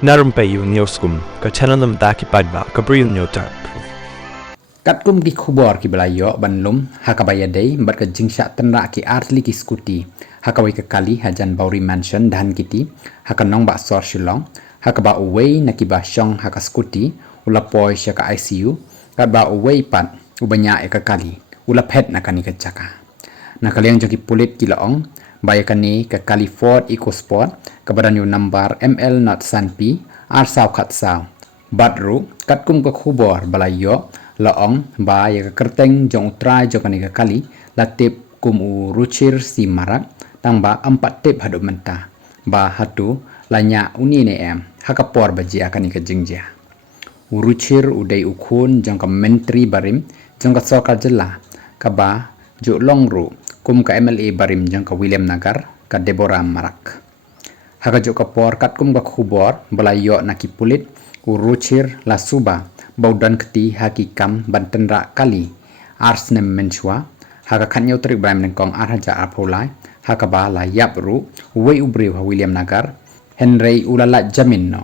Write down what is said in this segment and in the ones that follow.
Narum payu nioskum ka chananam daki padba ka bril nyotar. Kat kum ki khubor ki belayo banlum hakabaya day bat ka jingsha tenra ki artli ki skuti hakawai ka kali hajan bauri mansion dan kiti hakanong ba sor shilong hakaba away na ki ba shong haka skuti ula poi sya ka ICU kat ba away pat ubanya ka kali ula pet na kani ka jaka na kaliang jaki pulit ki laong baya kani ka kali Ford EcoSport kabadan yu number ML not sanpi ar saw khat saw batru kat kum ka khubor balayo laong ba ya kerteng jong utrai jong kani kali latip kum u ruchir si marak tang ba 4 tip hadu menta ba hatu lanya uni ne em hakapor baji akani ka jingjia uruchir udai ukun jong ka menteri barim jong ka sokal jela ka ba jo longru kum ka MLA barim jong ka William Nagar ka Deborah Marak haka jo ka por kat kum ka khubor balayo nakipulit uruchir la suba baudan keti hakikam bantenra kali arsnem menchua haka khanyo trik bram nengkong arhaja apolai haka ba la yapru wei ubri William Nagar Henry ulala jamin no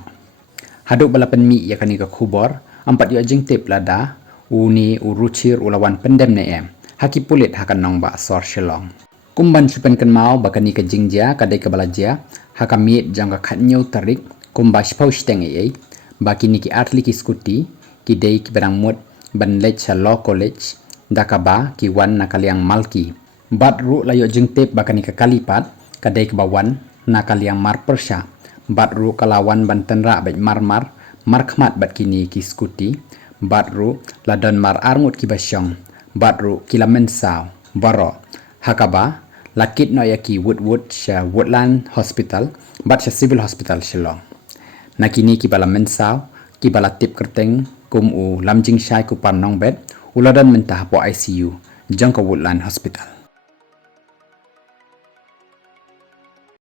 haduk balapan mi ya kani ka khubor ampat yo jing tip lada uni uruchir ulawan pendem ne em haki pulit hakan nong ba sor shilong kumban supen kan mau bakani ka jingja kadai ka balajia haka miet jang ka khanyo tarik kumba spau steng ei bakini ki atli ki skuti ki dei ki berang mut ban lech law college dakaba ki wan nakaliang malki batru layo jingtep bakani ka kalipat kadai ka bawan nakaliang mar persha batru kalawan bantenra baik marmar markhmat batkini ki skuti batru ladon mar armut ki basyong batru kilamen saw baro hakaba lakit no yaki woodwood sha woodland hospital bat sha civil hospital shillong nakini ki balamen saw ki balatip kerteng kum u lamjing shai ku pan nong bet uladan mentah po ICU jangka woodland hospital